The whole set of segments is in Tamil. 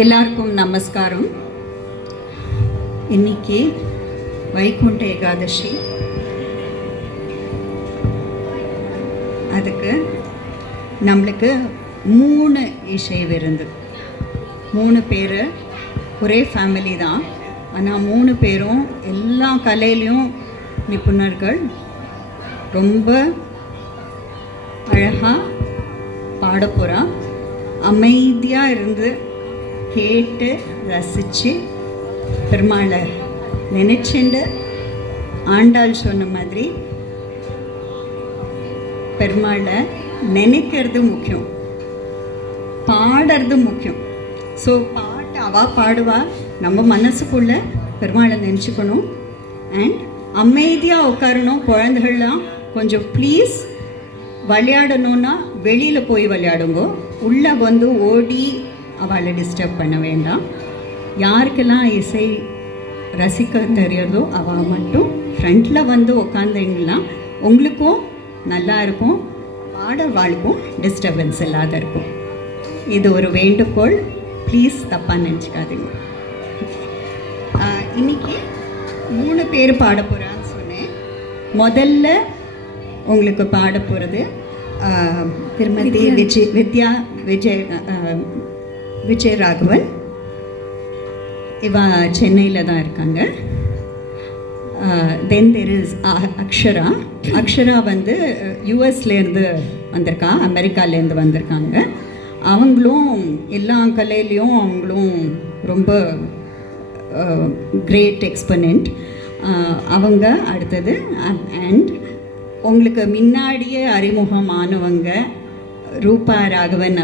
எல்லாருக்கும் நமஸ்காரம். இன்னைக்கு வைகுண்ட ஏகாதசி. அதுக்கு நம்மளுக்கு 3 இசை விருந்து. 3 பேர் ஒரே ஃபேமிலி தான், ஆனால் 3 பேரும் எல்லா கலையிலையும் நிபுணர்கள். ரொம்ப அழகாக பாட போகிறா. அமைதியாக இருந்து கேட்டு ரசித்து பெருமாளை நினைச்சுண்டு ஆண்டாள் சொன்ன மாதிரி பெருமாளை நினைக்கிறது முக்கியம், பாடுறது முக்கியம். ஸோ பாட்டு அவள் பாடுவா, நம்ம மனசுக்குள்ளே பெருமாளை நினச்சிக்கணும். அண்ட் அமைதியாக உட்காரணும். குழந்தைகள்லாம் கொஞ்சம் ப்ளீஸ் விளையாடணுன்னா வெளியில் போய் விளையாடுங்கோ, உள்ளே வந்து ஓடி அவளை டிஸ்டர்ப் பண்ண வேண்டாம். யாருக்கெல்லாம் இசை ரசிக்க தெரியறதோ அவள் மட்டும் ஃப்ரண்ட்டில் வந்து உட்காந்தீங்கன்னா உங்களுக்கும் நல்லா இருக்கும், பாட வாழ்க்கும் டிஸ்டர்பன்ஸ் இல்லாத இருக்கும். இது ஒரு வேண்டுகோள், ப்ளீஸ் தப்பாக நினச்சிக்காதீங்க. இன்னைக்கு 3 பேர் பாட போகிறான்னு சொன்னேன். முதல்ல உங்களுக்கு பாட போகிறது திருமதி விஜய் ராகவன். இவ சென்னையில் தான் இருக்காங்க. Then there is Akshara. Akshara வந்து யூஎஸ்லேருந்து வந்திருக்கா, அமெரிக்காலேருந்து வந்திருக்காங்க. அவங்களும் எல்லா கலையிலையும் அவங்களும் ரொம்ப கிரேட் எக்ஸ்பனண்ட். அவங்க அடுத்தது. அண்ட் உங்களுக்கு முன்னாடியே அறிமுகமானவங்க ரூபா ராகவன்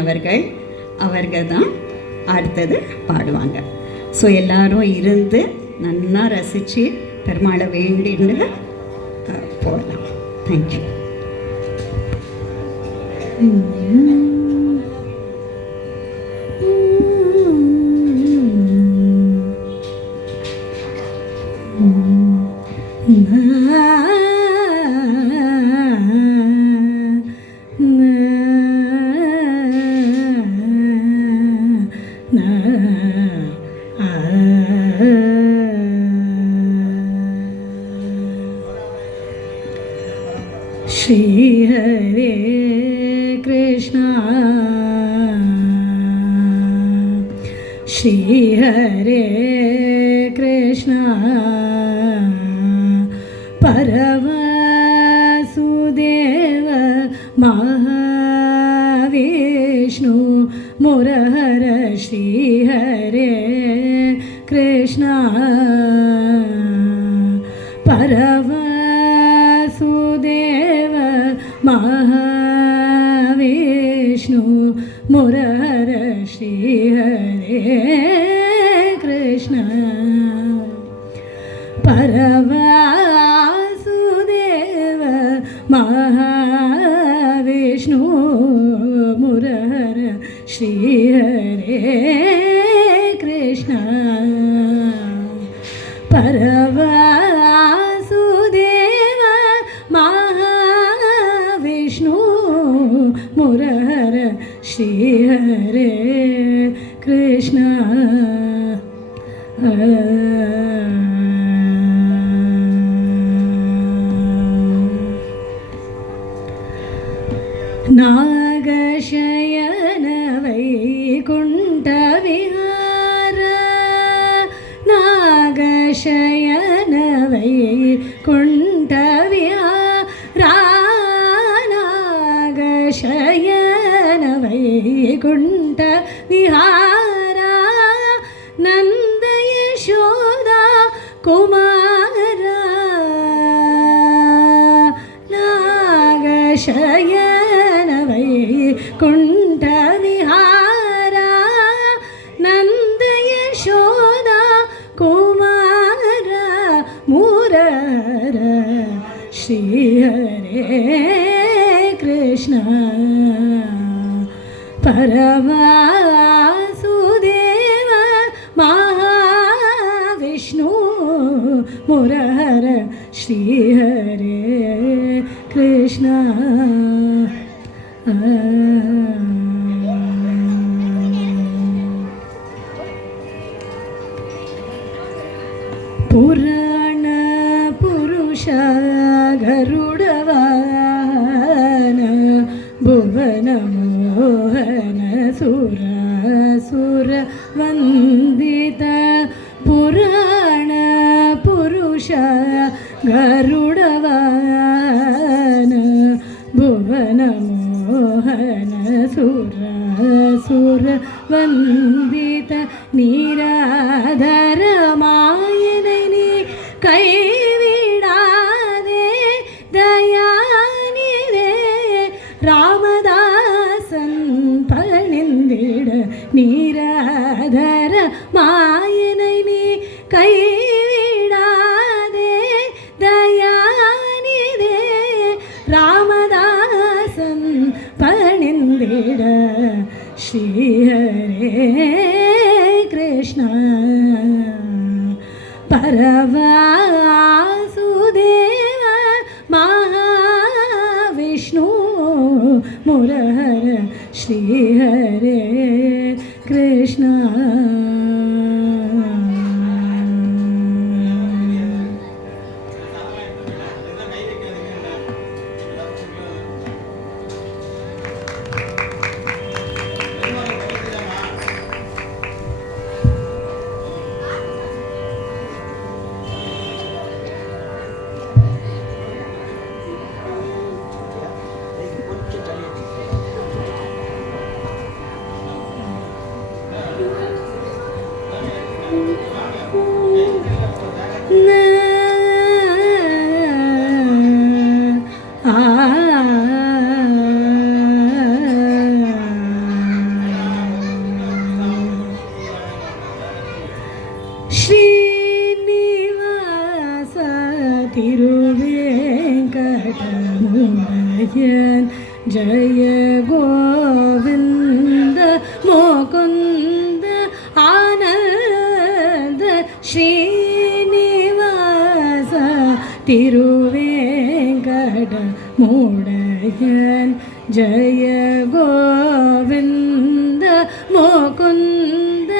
அவர்கள் தான் அடுத்தது பாடுவாங்க. ஸோ எல்லாரும் இருந்து நல்லா ரசித்து பெருமாளை வேண்டின்னு போடலாம். தேங்க்யூ. श्री हरे कृष्णा श्री हरे कृष्णा परमसुदेव महाविष्णु मुरहर श्री हरे कृष्णा परमसुदेव महाविष्णु मुरहर श्री हरे कृष्ण परमसुदेव महाविष्णु मुरहर श्री हरे कृष्ण परमसुदेव महाविष्णु मुरहर श्री हरे कृष्ण नागशयन वैकुंठ विहार नागशयन वैकुंठ विहार नागशयन वैकुंठ विहार नंद यशोदा कुमार नागशयन वैकुंठ विहार नंद यशोदा कुमार मुरहर श्री हरे कृष्ण परमसुदेव महाविष्णु मुरहर श्री हरे कृष्ण ಪುರಾಣ ಪುರುಷ ಗರುಡವಾಹನ ಭುವನ ಮೋಹನ ಸುರ ಸುರ ವಂದಿತ ಪುರಾಣ ಪುರುಷ ಗರುಡವಾಹನ ಭುವನ ಮೋಹನ ಸುರ ಸುರ ವಂದಿತ ನೀರಾಧರ ಮಾಯனை நீ கைவிடாதே தயாநிதே ராமதாசன் பணிந்திட நீராதர மாயனை நீ கைவிடாதே தயாநிதே ராமதாசன் பணிந்திட ஸ்ரீஹரே கிருஷ்ண பரவாசுதேவ மಹಾವಿಷ್ಣು ಮುರಹರ ಶ್ರೀಹರೇ ಕೃಷ್ಣ. ಶ್ರೀನಿವಾಸ ತಿರುವೆಂಕಟಮುರಯನ್ ಜಯ ಗೋವಿಂದ ಮುಕುಂದ ಆನಂದ ಶ್ರೀನಿವಾಸ ತಿರುವೆಂಕಟಮುರಯನ್ ಜಯ ಗೋವಿಂದ ಮುಕುಂದ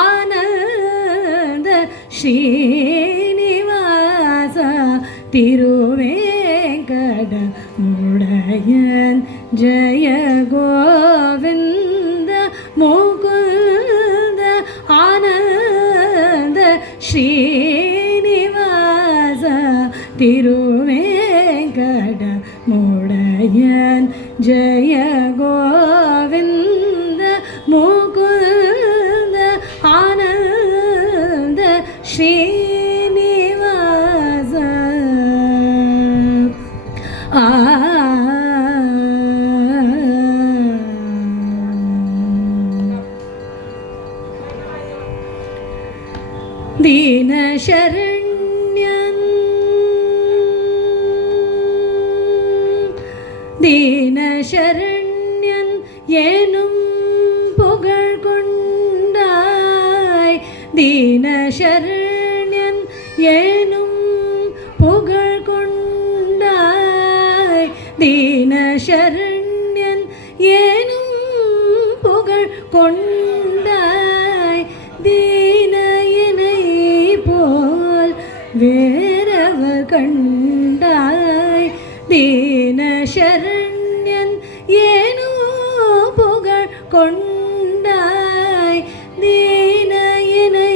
ಆನಂದ ಶ್ರೀನಿವಾಸ ತಿರುವೆಂಕಟಮುರಯನ್ ಜಯ ಗೋವಿಂದ ಮುಕುಂದ ಆನಂದ ಶ್ರೀನಿವಾಸ ತಿರುವೆಂಕಟಮುರಯನ್ ಜಯ ಗೋವಿಂದ ಮುಕುಂದ ಆನಂದ ಶ್ರೀನಿವಾಸ. ദീനശരണ്യൻ ദീനശരണ്യൻ എനും പുകഴ് കൊണ്ടാய் ദീനശരണ്യൻ എനും പുകഴ് കൊണ്ടാய் ദീനശരണ്യൻ എനും പുകഴ് കൊണ്ടാய் ദീനയனை போல் வேறவர் கண்டாய் ദീനശരണ്യൻ ഏനോ പുകഴ് കൊണ്ടാய் ദീനയனை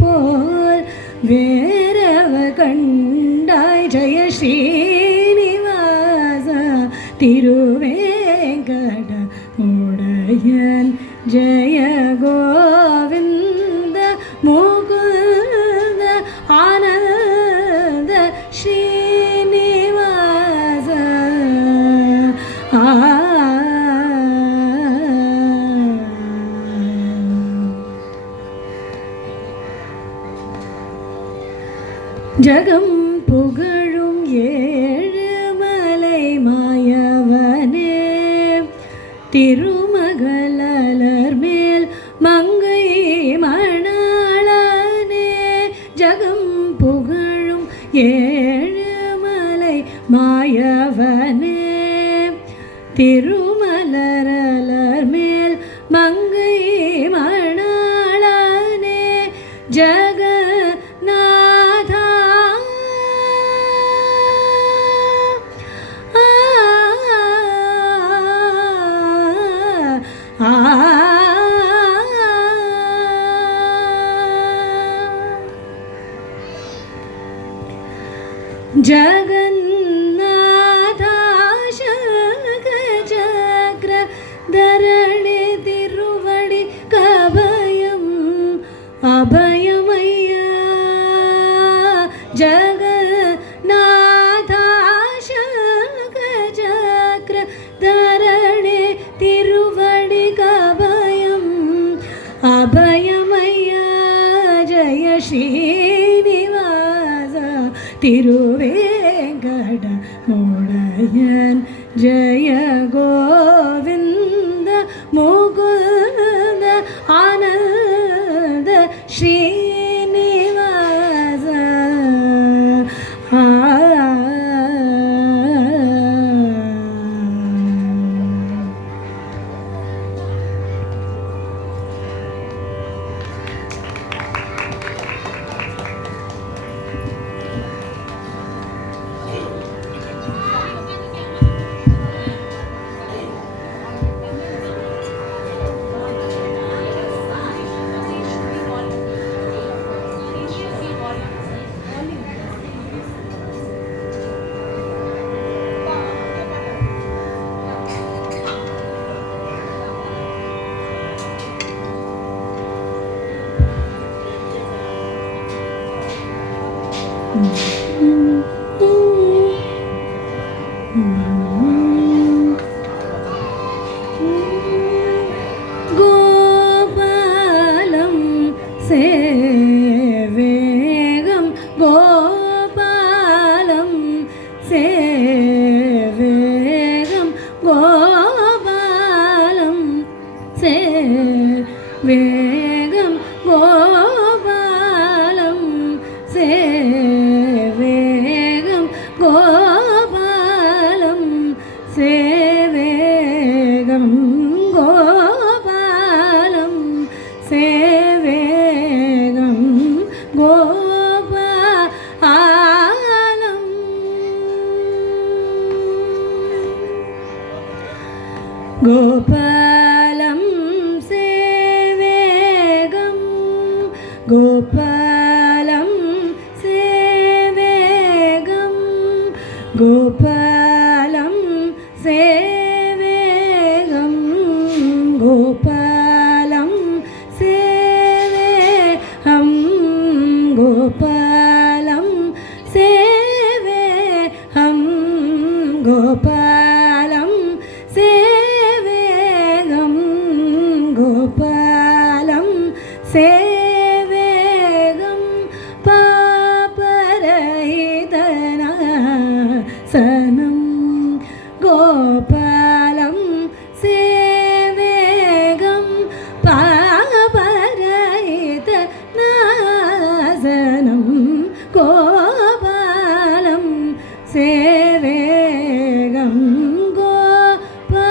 போல் வேறவர் கண்டாய் ஜய ஸ்ரீனிவாச തിരുവേങ്കടമുടയൻ ജയ ഗോവിന്ദ മുകുന്ദ ആനന്ദ ശ്രീനിവാസ. ஜகம் புகழும் ஏழுமலை மாயவனே திருமகளலர் மேல் மங்கை மணாளனே ஜகம் புகழும் ஏழுமலை மாயவனே திருமலரலர் மேல் மங்கை மணாளனே ஜகநாதனே ಆ ಜಗನ್ನಾಥಾಶಗಚಕ್ರ ಧರಣೆ ತಿರುವಡಿ ಕಭಯಂ ಅಭಯಮಯ್ಯ ಜಗನ್ನಾಥಾಶಗಚಕ್ರ ಧರಣೆ ತಿರುವಡಿ ಕಭಯಂ ಅಭಯಮಯ್ಯ ಜಯ ಶ್ರೀನಿವಾಸ ತಿರುವೇಂಕಟ ಒಡೆಯನ್ ಜಯ ಗೋವಿಂದ ಮುಕುಂದ ಆನಂದ ಶ್ರೀನಿವಾಸ गोपालं सेवेगं गोपालं सेवेगं गोपालं सेवेगं गोपालं सेवेगं गोपालं सेवेगं गोपालं सेवेगं गोपालं गोपालं सेवेगं गोपालं सेवेगं गोपालं सेवेगं गोपालं सेवेहं गोपालं सेवेहं गोपालं सेवेगं गोपालं सेवेगं पापरहितनाशनं गोपालं सेवेगं पापरहितनाशनं गोपालं सेवेगं गोपालं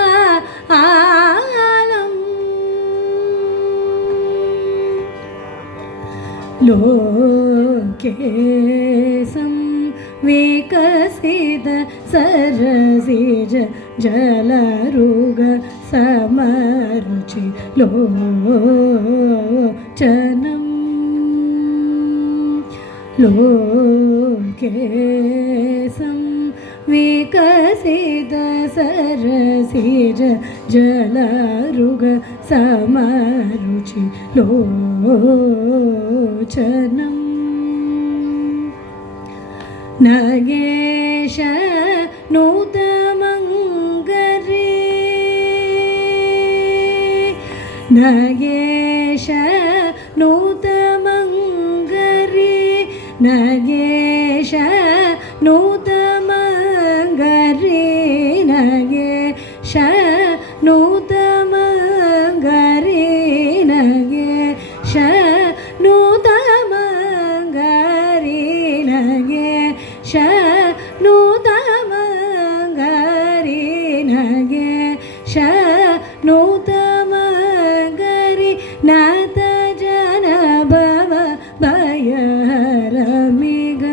लोकेशं विकसित सरसिज जलरुग समरुचि लोचनं लोकेशं विकसित सरसिज जलरुग समरुचि लोचनं नगेश नूतमङ्गरी नगेश नूतमङ्गरी नगेश नूतमङ्गरी नगेश नूतमङ्गरी नगेश नूतमङ्गरी नगेश नूतमङ्गरी नगेश नूतमङ्गरी नाथ जन भव भयहरमिग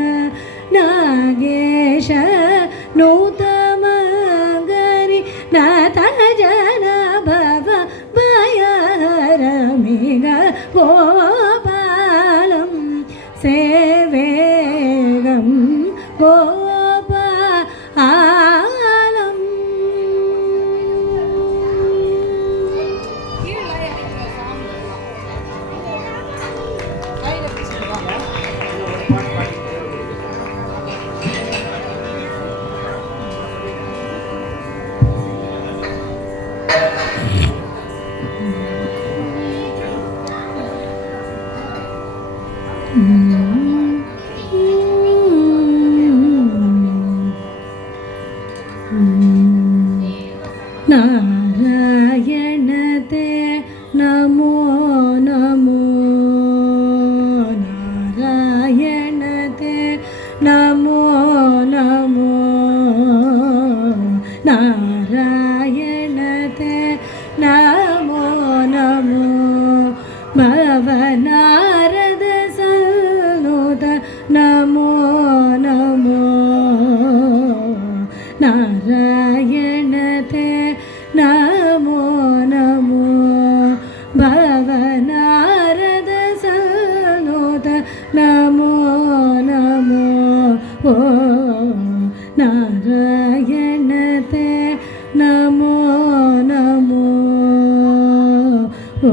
ನಾರಾಯಣತೆ ನಮೋ ನಮೋ ನಾರಾಯಣತೆ ನಮೋ ನಮೋ ನಾರಾಯಣತೆ ನಮೋ ನಮೋ ಭವನಾರದ ಸನ್ನುತ ನಮೋ ನಮೋ ನಾರಾಯಣತೆ ನಮೋ ನಮೋ ಭವನಾರದ ಸನ್ನುತ ನಮೋ ನಮೋ ಓ ನಾರಾಯಣತೆ ನಮೋ ನಮೋ ಓ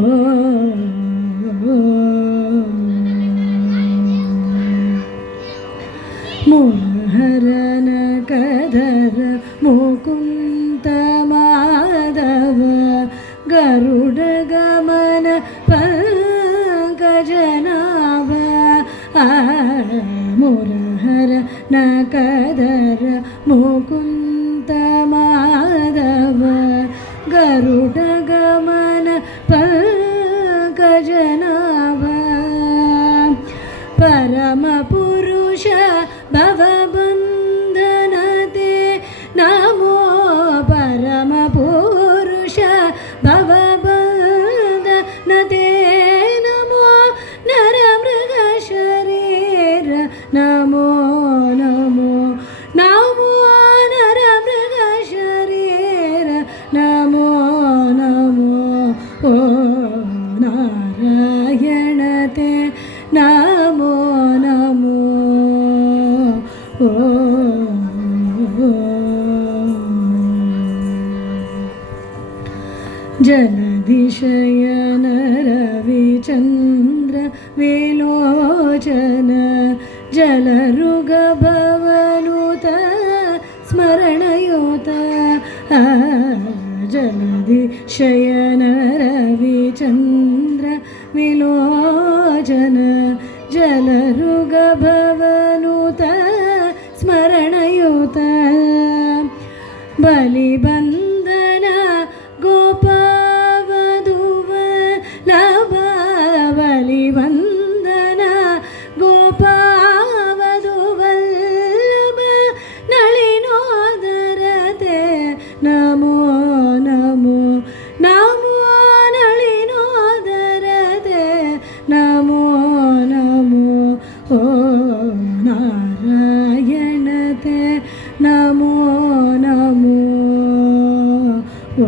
ಮುರಹರನ ಕದರ ಮುಕುಂದ ಮಾಧವ ಗರುಡ ಗಮನ ಪಂಕಜನಾಭ ಮುರಹರನ ಕದರ ಮುಕುಂದ ಮಾಧವ ಗರುಡ ಗಮನ ಪಂಕಜನಾಭ ಪರಮ ಪುರುಷ ಭವಬಂಧನತೆ ನಮೋ ಪರಮ ಪುರುಷ ಭವಬಂಧನತೆ ನಮೋ ನರ ಮೃಗ ಶರೀರ ನಮೋ ನಮೋ ನಮೋ ನರ ಮೃಗ ಶರೀರ ನಮೋ ನಮೋ ಓ ನಾರಾಯಣತೆ ನಮೋ ನಮೋ ಓ ಜಲಧಿಶಯನ ರವಿಚಂದ್ರ ವಿಲೋಚನ ಜಲರುಗ ಭವನುತ ಸ್ಮರಣಯುತ ಜಲಧಿಶಯನ ರವಿಚಂದ್ರ ವಿಲೋಚನ ಜಲರುಗ ಭವನುತ ಸ್ಮರಣಯುತ ಬಲಿಬಂಧನ ಗೋಪವಧುವಲ್ಲಭ ಬಲಿಬಂಧನ ಗೋಪವಧುವಲ್ಲಭ ನಳಿನೋದರತೆ ನಮೋ ನಮೋ ನಮೋ ನಳಿನೋದರತೆ ನಮೋ ನಮೋ ಓ ನಾರಾಯಣತೆ ನಮೋ ನಮೋ ಓ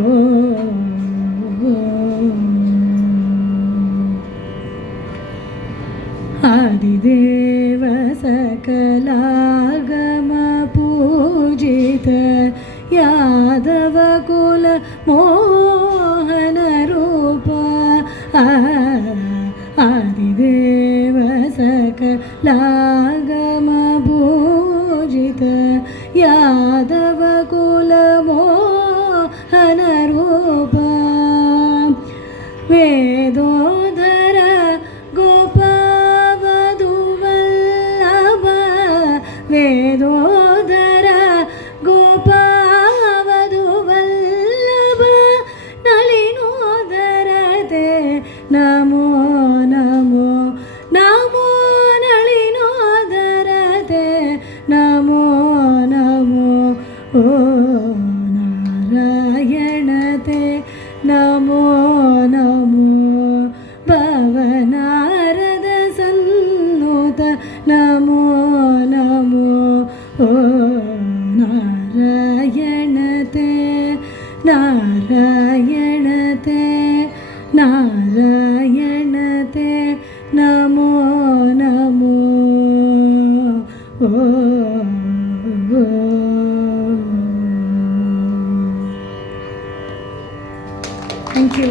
ಆದಿದೇವ ಸಕಲಾಗಮ ಪೂಜಿತ ಯಾದವ ಕುಲ ಮೋಹನ ರೂಪ ಆದಿದೇವ ಸಕಲಾಗಮ ಪೂಜಿತ ಯಾದವ ಕುಲ ಮೋಹನ ರೂಪ ವೇದೋಧರ ಗೋಪವಧುವಲ್ಲಭ ವೇದೋಧರ ಗೋಪವಧುವಲ್ಲಭ ನಳಿನೋದರತೆ ನಮೋ ನಮೋ ನಮೋ ನಳಿನೋದರತೆ ನಮೋ ನಮೋ ಓ ನಾರಾಯಣತೆ ನಮೋ ನಮೋ ಭವನಾರದ ಸನ್ನುತ ನಮೋ ನಮೋ ಓ ನಾರಾಯಣತೆ ನಾರಾಯಣತೆ ನಾರಾಯಣತೆ ನಮೋ ನಮೋ ಓ ಥ್ಯಾಂಕ್ ಯು.